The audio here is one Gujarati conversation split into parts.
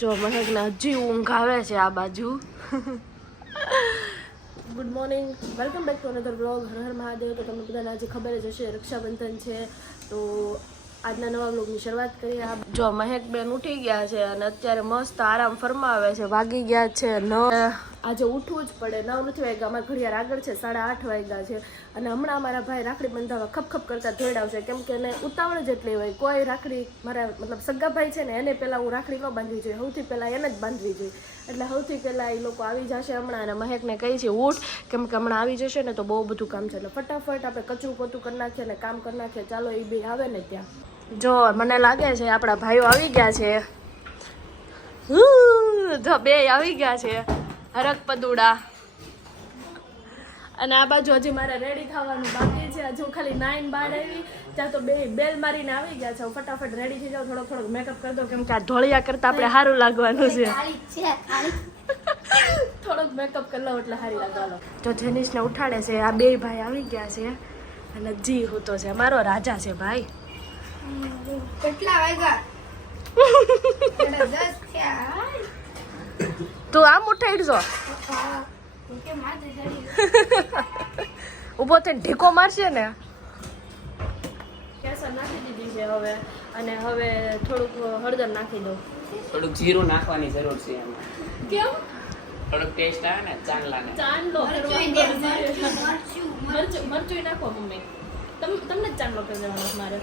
જો મહેકને હજી ઊંઘ આવે છે આ બાજુ. Good morning, welcome back to another blog. હર હર મહાદેવ. તો તમને બધાને આજે ખબર જ હશે રક્ષાબંધન છે, તો આજના નવા બ્લોગની શરૂઆત કરીએ. જો મહેક બેન ઉઠી ગયા છે અને અત્યારે મસ્ત આરામ ફરમાવે છે. વાગી ગયા છે 9. આજે ઉઠવું જ પડે. 9 નથી વાગ્યા, અમારા ઘડિયાળ આગળ છે, 8:30 વાગ્યા છે. અને હમણાં અમારા ભાઈ રાખડી બંધાવવા ખપ કરતા દોડાવશે, કેમ કે એને ઉતાવળ જ એટલી હોય. કોઈ રાખડી, મારા મતલબ સગા ભાઈ છે ને, એને પહેલાં હું રાખડી ન બાંધવી જોઈએ, સૌથી પહેલાં એને જ બાંધવી જોઈએ. એટલે સૌથી પહેલાં એ લોકો આવી જશે હમણાં, અને મહેકને કહી છે ઉઠ, કેમ કે હમણાં આવી જશે ને તો બહુ બધું કામ છે. એટલે ફટાફટ આપણે કચરું પોતું કરી નાખીએ અને કામ કરી નાખીએ. ચાલો એ બી આવે ને ત્યાં. જો મને લાગે છે આપણા ભાઈઓ આવી ગયા છે. જો બે આવી ગયા છે, હરક પદુડા. અને આ બાજુ હજી મારે રેડી થવાનું બાકી છે. હજુ ખાલી 9 બહાર આવી ત્યાં તો બે બેલ મારીને આવી ગયા છે. હું ફટાફટ રેડી થઈ જાઉં, થોડોક મેકઅપ કરી દો, કેમ કે આ ઢોળિયા કરતા આપણે સારું લાગવાનું છે. થોડોક મેકઅપ કરી લો એટલે સારી લાગવાનો. જો જેનિશને ઉઠાડે છે, આ બે ભાઈ આવી ગયા છે અને જી હું તો છે મારો રાજા છે ભાઈ. કેટલા વાગ્યા? 10 થયા. તું આમ ઉઠાડજો, ઉભો થઈને ઢીકો મારશે ને. કેસર નાખી દીધી છે હવે, અને હવે થોડુંક હળદર નાખી દો. થોડુંક જીરું નાખવાની જરૂર છે એમાં. કેમ? થોડુંક ટેસ્ટ આવે ને ચાંદલાને. ચાંદલો મરચું નાખો મમ્મી. તમને જ ચાંદલો કરી દેવાનો મારે.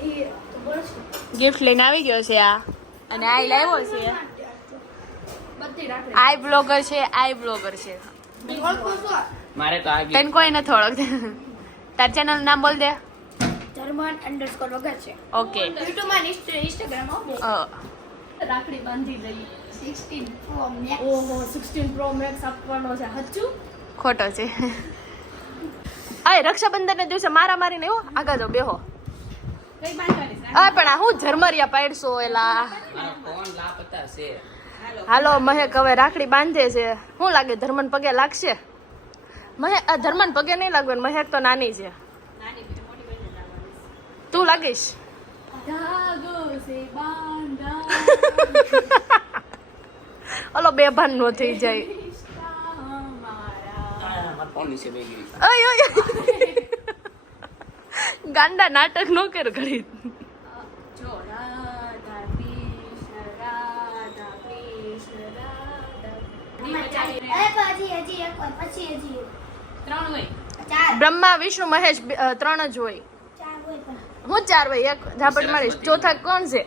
ગિફ્ટ લઈને આવી ગયો છે આ, અને આ લાવ્યો છે આઈ બ્લોગર છે. મારે તો આ તને કોઈ નથી ઓળખતા. તાર ચેનલ નામ બોલ દે. _વગર છે. ઓકે, YouTube માં Instagram માં રાખડી બાંધી દઈ. 16 Pro Max. ઓહો, 16 Pro Max આપવાનો છે. હચ્ચું ખોટો છે. આ રક્ષાબંધનના દિવસે મારી ને એવું આગળ જો બેહો. કઈ બાંધવાની છે? આ પણ આ હું ઝરમરિયા પાડશો એલા. મારો ફોન લાપતા છે. હાલો મહેક હવે રાખડી બાંધે છે. શું લાગે ધર્મન પગે લાગશે? મહેક ધર્મન પગે નહીં લાગવે, મહેક તો નાની છે. તું લાગીશ? ઓલો બેભાન નો થઈ જાય. મારો ફોન નીચે બેગી ગઈ. ઓય ઓય ગાંડા નાટક નો કર ઘડી. બ્રહ્મા વિષ્ણુ મહેશ 3 જ હોય. હું 4 હોય, એક ઝાપટ મારીશ. ચોથા કોણ છે?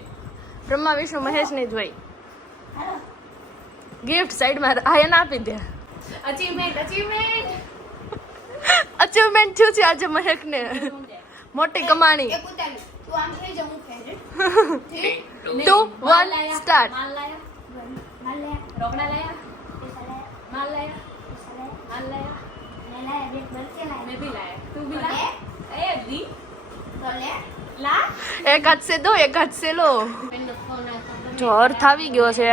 બ્રહ્મા વિષ્ણુ મહેશ ની જ હોય. ગિફ્ટ સાઈડમાં આ એને આપી દે. અચીવમેન્ટ થયું છે આજે મહેક ને. મોટી કમાણી. 2 1 સ્ટાર્ટ. એક હાથ સે દો, એક હાથ સે લો. જો અર્થ આવી ગયો છે.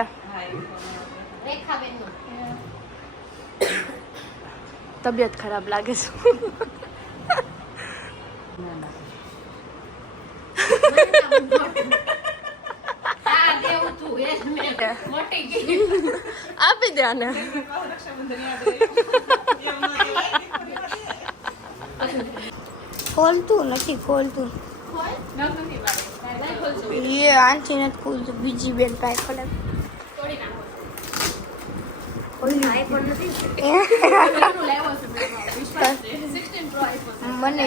તબિયત ખરાબ લાગે છે. આપી દે આને. ખોલતું નથી ખોલતું. એ આનથી નથી ખોલતું. બીજી બેન ટ્રાય કરે. મને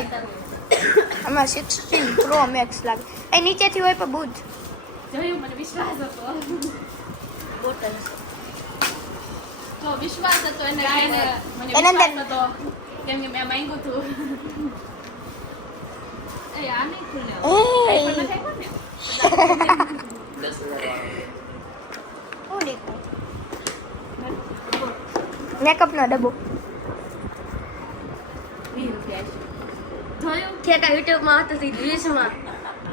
આમાં 16 Pro Max લાગે. એ નીચેથી હોય પણ બહુ જ જોયું, મને વિશ્વાસ હતો. બોટલ તો વિશ્વાસ હતો એને, મને વિશ્વાસ હતો કેમ કે મેં માંગ્યું હતું. એ આ નહીં ખુલે. મેકઅપ નો ડબ્બો 20 રૂપિયા જોયું કે કા YouTube માં હતો 20 માં.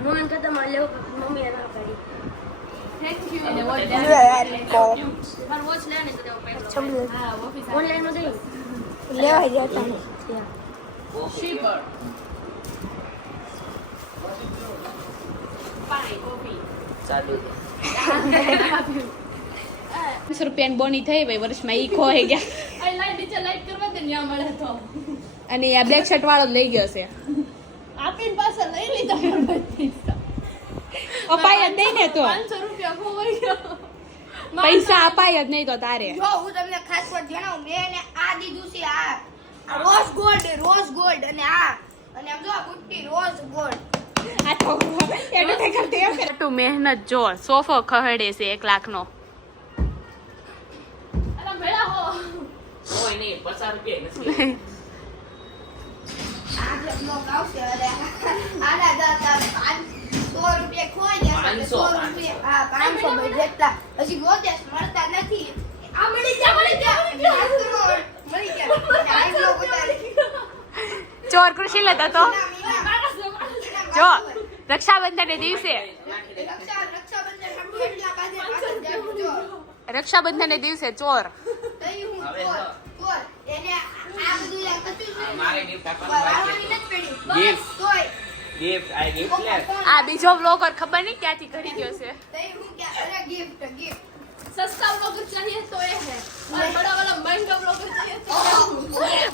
મમ્મી કહેતા માં લેવો, મમ્મી ના પાડી. Thank you. અને વોચ લે. માર વોચ લે ને તો દેવો પડે. હા, ઓફિસ ઓનલાઈન માં ગઈ લેવા જતા. શીપર પાણી કોફી સાદું. રૂપિયાની બોની થઈ ભાઈ વર્ષમાં ઈ ખોઈ ગયા આ લાઈટ નીચે લાઈટ કરવા દે ન્યા મળે તો અને આ બ્લેક શર્ટ વાળો જ લઈ ગયો છે આપીને પાછા લઈ લીધા અપાય જ નહીં ને તો 500 રૂપિયા ખોવાઈ ગયો પૈસા અપાય જ નહીં તો તારે જો હું તમને ખાસ વાત જણાવું મેં એને આ દીધું છે આ રોઝ ગોલ્ડ અને આ અને આમ જો આ બુટ્ટી રોઝ ગોલ્ડ આ છોકરો એટલે તે કરતે એમ કરે તું મહેનત જો સોફો ખહડે છે 1 લાખનો અલા ભેળા હો કોઈ નહીં 50 રૂપિયા નથી આ જે બ્લોક આવશે અરે આના દાતા 500 રૂપિયા ખોઈ ગયા 100 રૂપિયા હા 500 ભાઈ જેટલા હજી ગોતેસ મળતા નથી આ મળી ગયા મળી ગયા આ બ્લોક ઉતારી ચોર કૃષિ લેતા તો જો રક્ષાબંધન દિવસે રક્ષાબંધન દિવસે ચોર મારે gift આપવાનું બાકી છે. gift આ gift લે આ બીજો વ્લોગર ખબર નહીં ક્યાંથી કરી ગયો છે सस्ता ब्लॉगर चाहिए तो ये है और बड़ा वाला महंगा ब्लॉगर चाहिए तो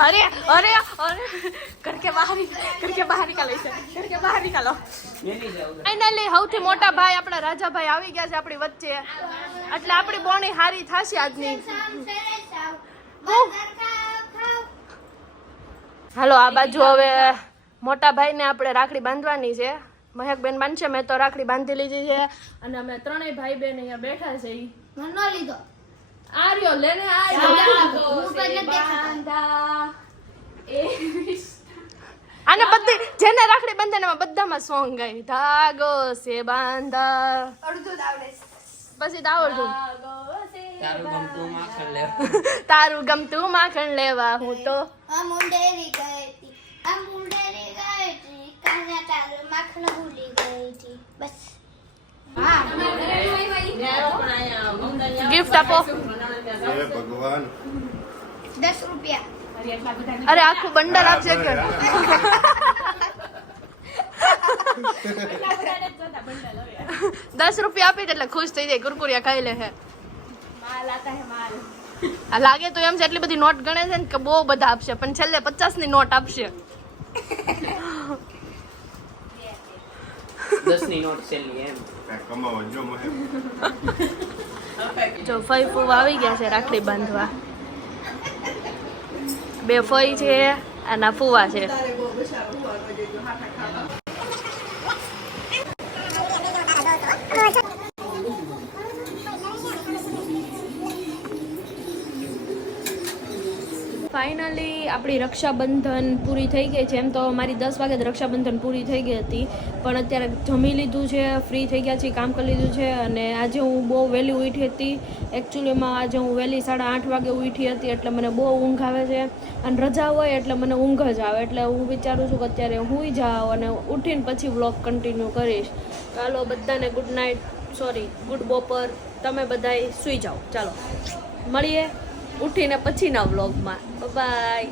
અરે અરે અરે કરકે બહાર નિકાલો છે કરકે બહાર નિકાલો મેની જાવ ફાઇનલી સૌથી મોટા ભાઈ આપણા રાજાભાઈ આવી ગયા છે આપણી વચ્ચે એટલે આપણી બોણી હારી થાશે આજની હાલો આ બાજુ હવે મોટા ભાઈને આપણે રાખડી બાંધવાની છે મહેકબેન બાંધશે મેં તો રાખડી બાંધી લીધી છે અને અમે ત્રણેય ભાઈ બેન અહીંયા બેઠા છે ઈ લીધો આર્યો લેને આને બધી જેને રાખડી બાંધે ને એમાં બધામાં સોંગ ગાય ધાગો સે બાંધા અડધું આવડે પછી તો આવડતું તારું ગમતું માખણ લે તારું ગમતું માખણ લેવા હું તો મુંડેરી ગઈ હતી કાના તારું માખણ ભૂલી ગઈ હતી બસ ગિફ્ટ આપો હે ભગવાન 10 રૂપિયા અરે આખું બંડલ આપશે કે 10 રૂપિયા આપી દે એટલે ખુશ થઈ જાય કુરકુરિયા ખાઈ લે હે આ લાગે તો એમ છે એટલી બધી નોટ ગણે છે ને કે બહુ બધા આપશે પણ છેલ્લે 50 ની નોટ આપશે 10 ની નોટ છેલ્લી એમ કાંઈ કમાવો જો મને જો ફઈ ફૂવા આવી ગયા છે રાખડી બાંધવા બે ફઈ છે અને આ ફૂવા છે ફાઇનલી આપણી રક્ષાબંધન પૂરી થઈ ગઈ છે એમ તો મારી 10 વાગે જ રક્ષાબંધન પૂરી થઈ ગઈ હતી પણ અત્યારે જમી લીધું છે ફ્રી થઈ ગયા છે કામ કરી લીધું છે અને આજે હું બહુ વહેલી ઉઠી હતી એકચ્યુઅલીમાં આજે હું વહેલી 8:30 વાગે ઉઠી હતી એટલે મને બહુ ઊંઘ આવે છે અને રજા હોય એટલે મને ઊંઘ જ આવે એટલે હું વિચારું છું કે અત્યારે હુઈ જાઉં અને ઉઠીને પછી વ્લોગ કન્ટિન્યુ કરીશ ચાલો બધાને ગુડ નાઇટ ગુડ બપોર તમે બધાય સૂઈ જાઓ ચાલો મળીએ ઉઠીને પછીના વ્લોગમાં બાય